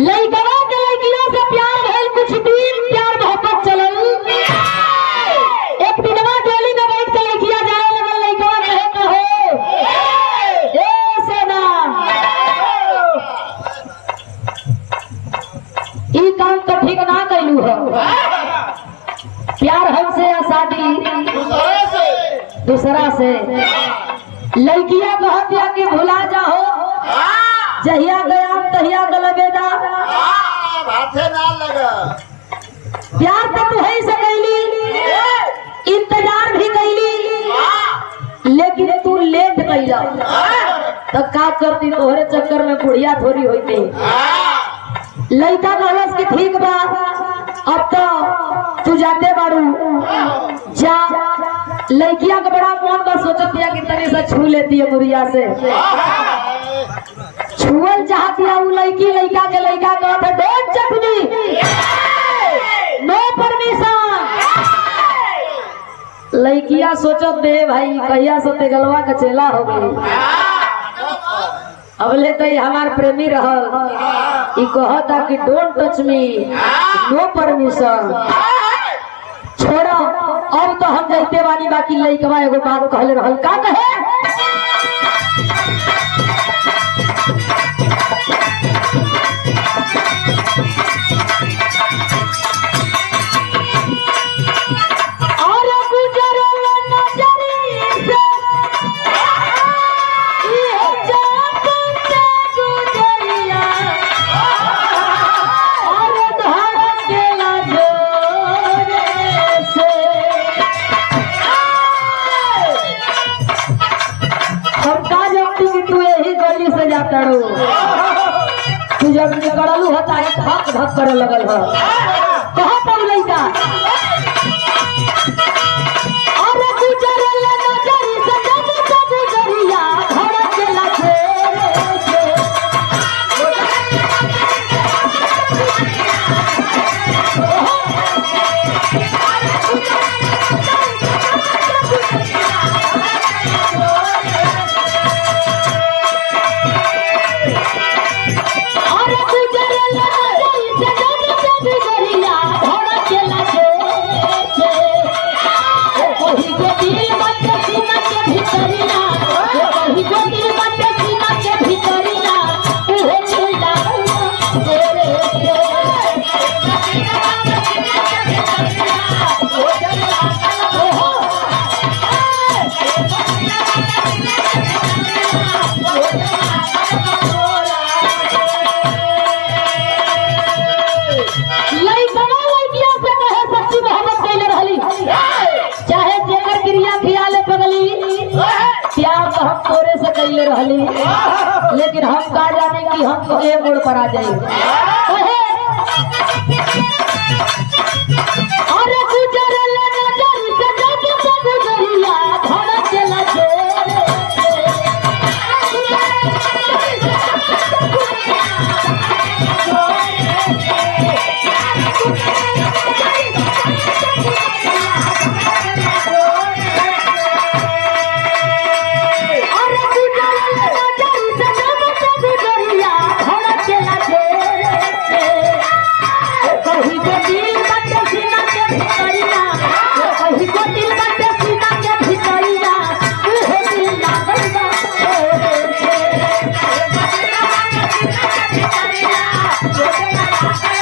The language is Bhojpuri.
लइकवा के लइकियों से प्यार भइल, कुछ दिन प्यार मोहब्बत चलल। एक दिनवा टोली में बैठ के लइकिया जाए लगल, लइकवा कहे कहो ए सेना ई काम तो ठीक ना कैलू हो। प्यार हमसे या शादी दूसरा से। लइकिया कहत या कि भुला जाओ, जहिया गया तहिया गलबेदा, प्यार तो तू ही से कैली, इंतजार भी कैली, लेकिन तू लेट कैला तो का करती, तोहरे चक्कर में बुढ़िया थोड़ी होती। लड़का कहलस कि ठीक बा, अब तो तू जाते बाड़ू जा। लड़किया का बड़ा मन बा, सोचत दिया कि तनी से छू लेती है मुरिया से। छुअल चाहती है वो लड़की, लड़का के लड़का कहता don't touch me, no permission. लड़किया सोचत दे भाई कहिया से ते गलवा का चेला हो गई, अबले तो हमार प्रेमी रहल, ई कहता कि don't touch me, no permission. छोड़ा अब तो हम जाते बानी। बाकी लइकवा एगो बात कहले रहल, का कहे तू जब निकलू होता है धक धक करे लगल है। कहाँ पर लइका अरे गुजरल नजरी से जब जब गुजरिया घर के लागे रहली, लेकिन हम का जाने कि हम तो एक मोड़ पर आ जाएंगे। अरे गुजरल नजर से जब जब गुजरिया घर के लागे Yeah.